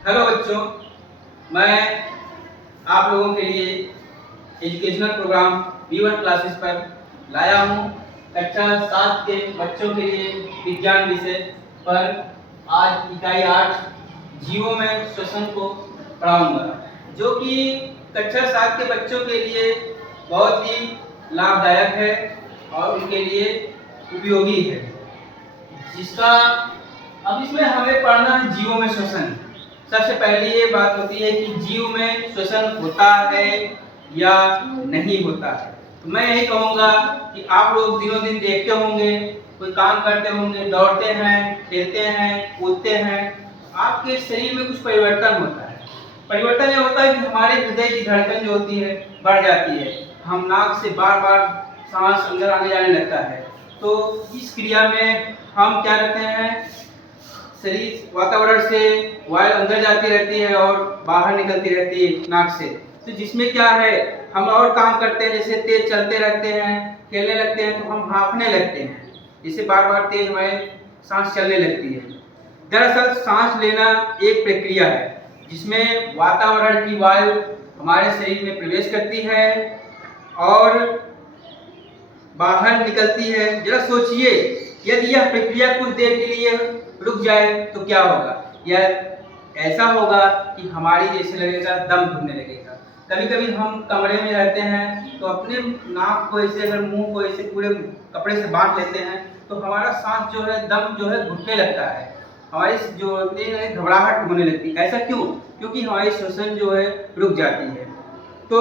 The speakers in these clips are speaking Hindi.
हेलो बच्चों, मैं आप लोगों के लिए एजुकेशनल प्रोग्राम B1 क्लासेस पर लाया हूँ। कक्षा 7 के बच्चों के लिए विज्ञान विषय पर आज इकाई 8 जीवों में श्वसन को पढ़ाऊँगा, जो कि कक्षा 7 के बच्चों के लिए बहुत ही लाभदायक है और उनके लिए उपयोगी है। जिसका अब इसमें हमें पढ़ना है जीवों में श्वसन। सबसे पहली ये बात होती है कि जीव में श्वसन होता है या नहीं होता है। तो मैं यही कहूँगा कि आप लोग दिनों दिन देखते होंगे, कोई काम करते होंगे, दौड़ते हैं, खेलते हैं, कूदते हैं, आपके शरीर में कुछ परिवर्तन होता है। परिवर्तन ये होता है कि हमारे हृदय की धड़कन जो होती है बढ़ जाती है, हम नाक से बार बार सांस अंदर आने जाने लगता है। तो इस क्रिया में हम क्या करते हैं, शरीर वातावरण से वायु अंदर जाती रहती है और बाहर निकलती रहती है नाक से। तो जिसमें क्या है, हम और काम करते हैं, जैसे तेज चलते रहते हैं, खेलने लगते हैं, तो हम हाँफने लगते हैं, जिससे बार बार तेज हमारे सांस चलने लगती है। दरअसल सांस लेना एक प्रक्रिया है जिसमें वातावरण की वायु हमारे शरीर में प्रवेश करती है और बाहर निकलती है। जरा सोचिए, यदि यह प्रक्रिया कुछ देर के लिए रुक जाए तो क्या होगा? यह ऐसा होगा कि हमारी जैसे लगेगा दम घुटने लगेगा। कभी कभी हम कमरे में रहते हैं तो अपने नाक को ऐसे, अगर मुंह को ऐसे पूरे कपड़े से बांध लेते हैं तो हमारा सांस जो है, दम जो है घुटने लगता है, हमारी जो होती है घबराहट होने लगती है। ऐसा क्यों? क्योंकि हमारी श्वसन जो है रुक जाती है। तो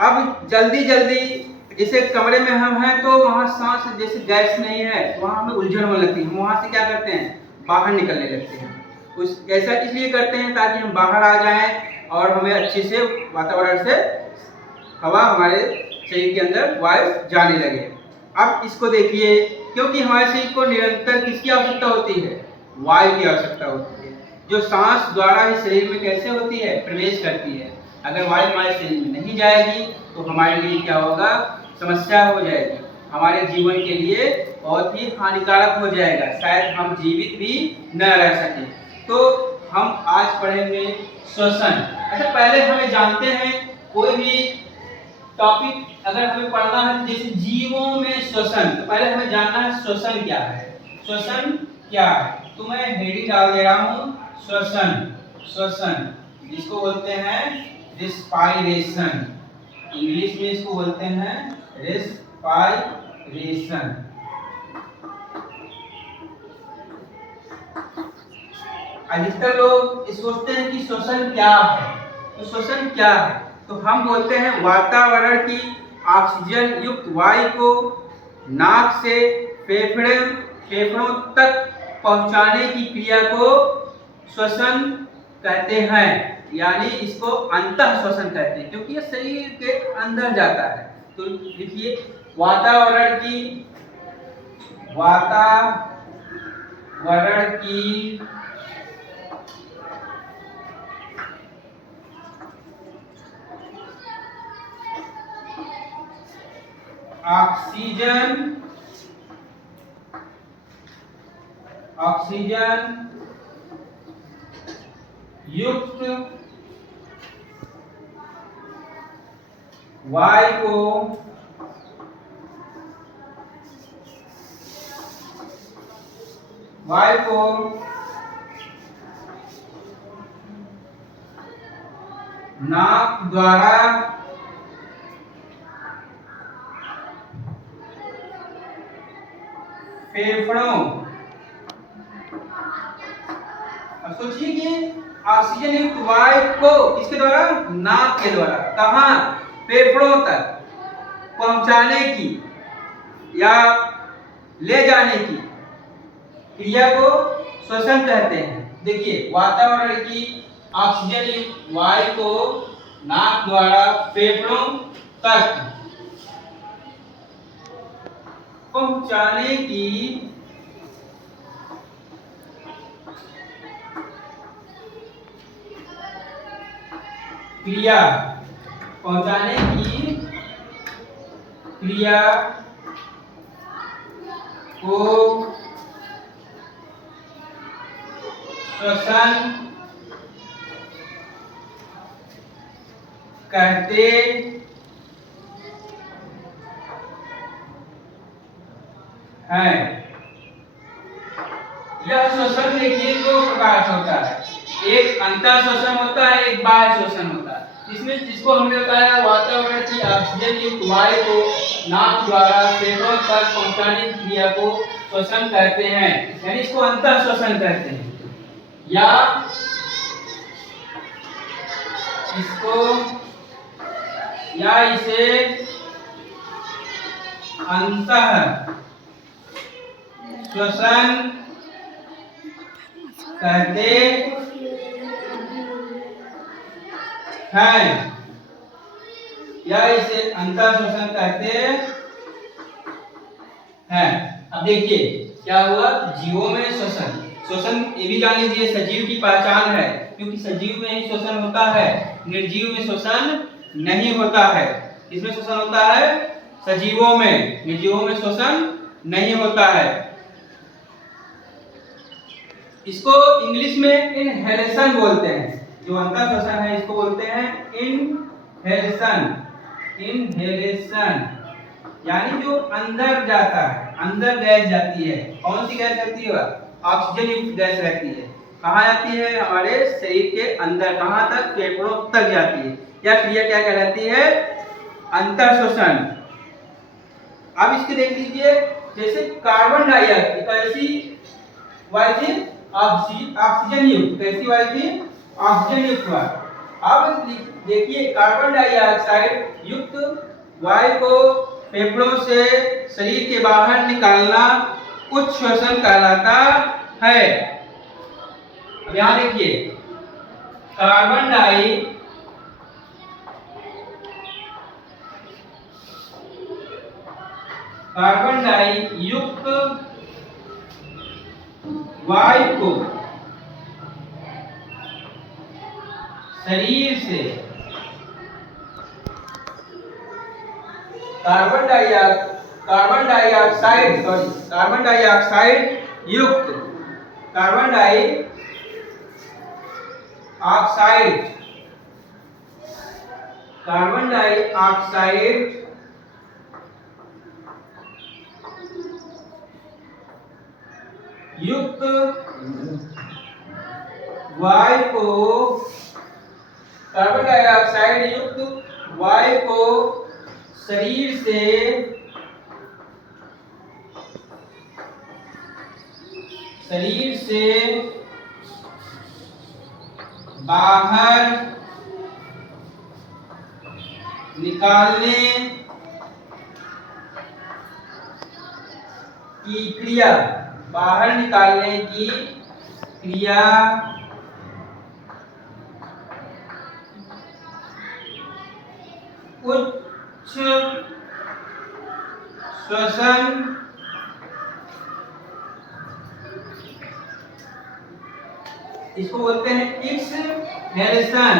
अब जल्दी जल्दी, जैसे कमरे में हम हैं तो वहाँ सांस जैसे गैस नहीं है, वहाँ हमें उलझन होने लगती है, वहाँ से क्या करते हैं, बाहर निकलने लगते हैं। उस ऐसा इसलिए करते हैं ताकि हम बाहर आ जाएं और हमें अच्छे से वातावरण से हवा हमारे शरीर के अंदर वायु जाने लगे। अब इसको देखिए, क्योंकि हमारे शरीर को निरंतर किसकी आवश्यकता होती है? वायु की आवश्यकता होती है, जो सांस द्वारा ही शरीर में कैसे होती है, प्रवेश करती है। अगर वायु हमारे शरीर में नहीं जाएगी तो हमारे लिए क्या होगा, समस्या हो जाएगी, हमारे जीवन के लिए बहुत ही हानिकारक हो जाएगा, शायद हम जीवित भी न रह सकें। तो हम आज पढ़ेंगे श्वसन। अच्छा, पहले हमें जानते हैं, कोई भी टॉपिक अगर हमें पढ़ना है, जैसे जीवों में श्वसन, तो पहले हमें जानना है श्वसन क्या है। श्वसन क्या है? तो मैं हेडिंग डाल दे रहा हूँ, श्वसन। श्वसन जिसको बोलते हैं रिस्पायरेशन, इंग्लिश में इसको बोलते हैं रेस्पायरेशन। अधिकतर लोग सोचते हैं कि श्वसन क्या है। तो श्वसन क्या है? तो हम बोलते हैं वातावरण की ऑक्सीजन युक्त वायु को नाक से फेफड़ों तक पहुंचाने की क्रिया को श्वसन कहते हैं, यानी इसको अंतः श्वसन कहते हैं, क्योंकि यह शरीर के अंदर जाता है। तो लिखिए, वातावरण की ऑक्सीजन युक्त वायु को नाक द्वारा फेफड़ों, अब सोचिए कि ऑक्सीजन युक्त वायु को किसके द्वारा, नाक के द्वारा, कहां, फेफड़ों तक पहुंचाने की या ले जाने की क्रिया को श्वसन कहते हैं। देखिए, वातावरण की ऑक्सीजन युक्त वायु को नाक द्वारा फेफड़ों तक पहुंचाने की क्रिया, को श्वसन कहते हैं। यह शोषण देखिए दो प्रकार से होता है, एक अंतर शोषण होता है, एक बाह्य शोषण होता है। इसमें जिसको हमने बताया वातावरण की ऑक्सीजन युक्त वायु को नाक द्वारा फेफड़ों तक पहुंचाने की क्रिया को शोषण कहते हैं, यानी इसको अंतर शोषण कहते हैं। या इसे अंतः श्वसन कहते हैं, या इसे अंतर श्वसन कहते हैं। अब देखिए क्या हुआ, जीवों में श्वसन, श्वसन ये भी जान लीजिए सजीव की पहचान है, क्योंकि सजीव में ही श्वसन होता है, निर्जीव में श्वसन नहीं होता है। इसमें श्वसन होता है सजीवों में, निर्जीवों में श्वसन नहीं होता है। इसको इंग्लिश में इनहेलेशन बोलते हैं, जो अंतर श्वसन है इसको बोलते हैं इनहेलेशन। इनहेलेशन यानी जो अंदर जाता है, अंदर गैस जाती है। कौन सी गैस रहती है? ऑक्सीजन युक्त गैस रहती है। कहाँ जाती है? हमारे शरीर के अंदर, कहाँ तक? फेफड़ों तक जाती है। यह क्रिया क्या कहलाती है? अंतर श्वसन। अब इसके देख लीजिए, जैसे कार्बन डाइऑक्साइड कैसी वायु थी? ऑक्सीजन युक्त। कैसी वायु थी? ऑक्सीजन युक्त वायु। अब देखिए कार्बन डाइऑक्साइड युक्त वायु को फेफड़ों से शरीर के बाहर निकालना उच्च श्वसन कहलाता है। अब यहां देखिए कार्बन डाई युक्त वायु को शरीर से कार्बन डाइऑक्साइड युक्त वायु को शरीर से बाहर निकालने की क्रिया, उच्च श्वसन इसको बोलते हैं एक्सहेलेशन।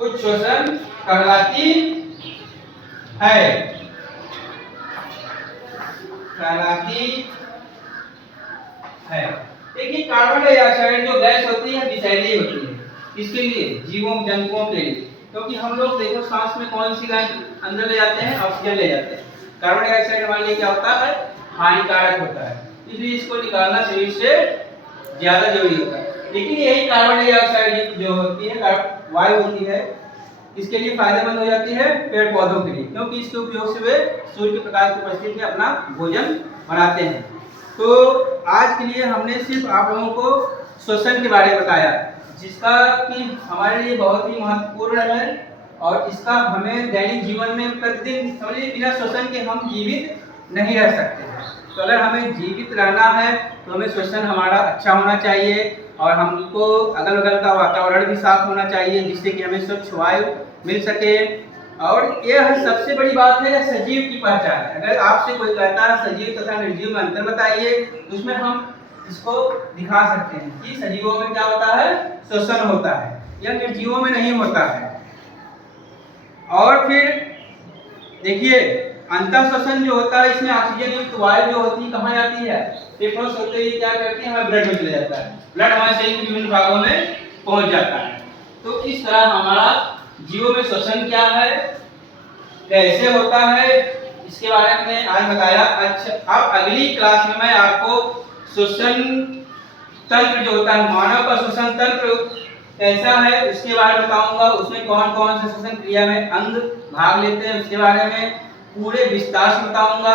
उच्च श्वसन कहलाती है। देखिए कार्बन डाइऑक्साइड जो गैस होती है विषैली होती है। इसके लिए जीवों जंतुओं के लिए, क्योंकि हम लोग देखो सांस में कौन सी गैस अंदर ले जाते हैं? ऑक्सीजन ले जाते हैं। कार्बन डाइऑक्साइड हमारे लिए क्या होता है? हानिकारक होता है, इसलिए इसको निकालना शरीर से ज्यादा जरूरी होता है। लेकिन यही कार्बन डाइऑक्साइड जो होती है वायु होती है, इसके लिए फायदेमंद हो जाती है पेड़ पौधों के लिए, क्योंकि इसके उपयोग से वे सूर्य के प्रकाश की उपस्थिति में अपना भोजन बनाते हैं। तो आज के लिए हमने सिर्फ आप लोगों को श्वसन के बारे में बताया, जिसका कि हमारे लिए बहुत ही महत्वपूर्ण है और इसका हमें दैनिक जीवन में प्रतिदिन समझिए बिना श्वसन के हम जीवित नहीं रह सकते। तो अगर हमें जीवित रहना है तो हमें श्वसन हमारा अच्छा होना चाहिए और हमको अगल बगल का वातावरण भी साफ होना चाहिए, जिससे कि हमें स्वच्छ वायु मिल सके। और यह सबसे बड़ी बात है सजीव की पहचान। अगर आपसे कोई कहता है सजीव तथा निर्जीव में अंतर बताइए, तो उसमें हम इसको दिखा सकते हैं कि सजीवों में क्या होता है? श्वसन होता है, या निर्जीवों में नहीं होता है। और फिर देखिए अंतः श्वसन जो होता है इसमें ऑक्सीजन युक्त वायु जो होती है कहाँ जाती है, फेफड़ों से होते हुए क्या करती है हमारे ब्लड में चले जाता है, ब्लड हमारे शरीर के विभिन्न भागों में पहुंच जाता है। तो इस तरह हमारा जीवों में श्वसन क्या है, कैसे होता है, इसके बारे में आज बताया। अच्छा, अब अगली क्लास में मैं आपको श्वसन तंत्र जो होता है, मानव का श्वसन तंत्र कैसा है उसके बारे में बताऊंगा, उसमें कौन कौन से श्वसन क्रिया में अंग भाग लेते हैं उसके बारे में पूरे विस्तार से बताऊंगा।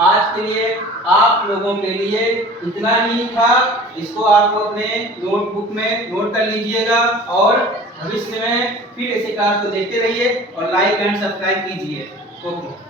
आज के लिए आप लोगों के लिए इतना ही था, इसको आप अपने नोटबुक में नोट कर लीजिएगा और भविष्य में फिर ऐसे क्लास को देखते रहिए और लाइक एंड सब्सक्राइब कीजिए। ओके।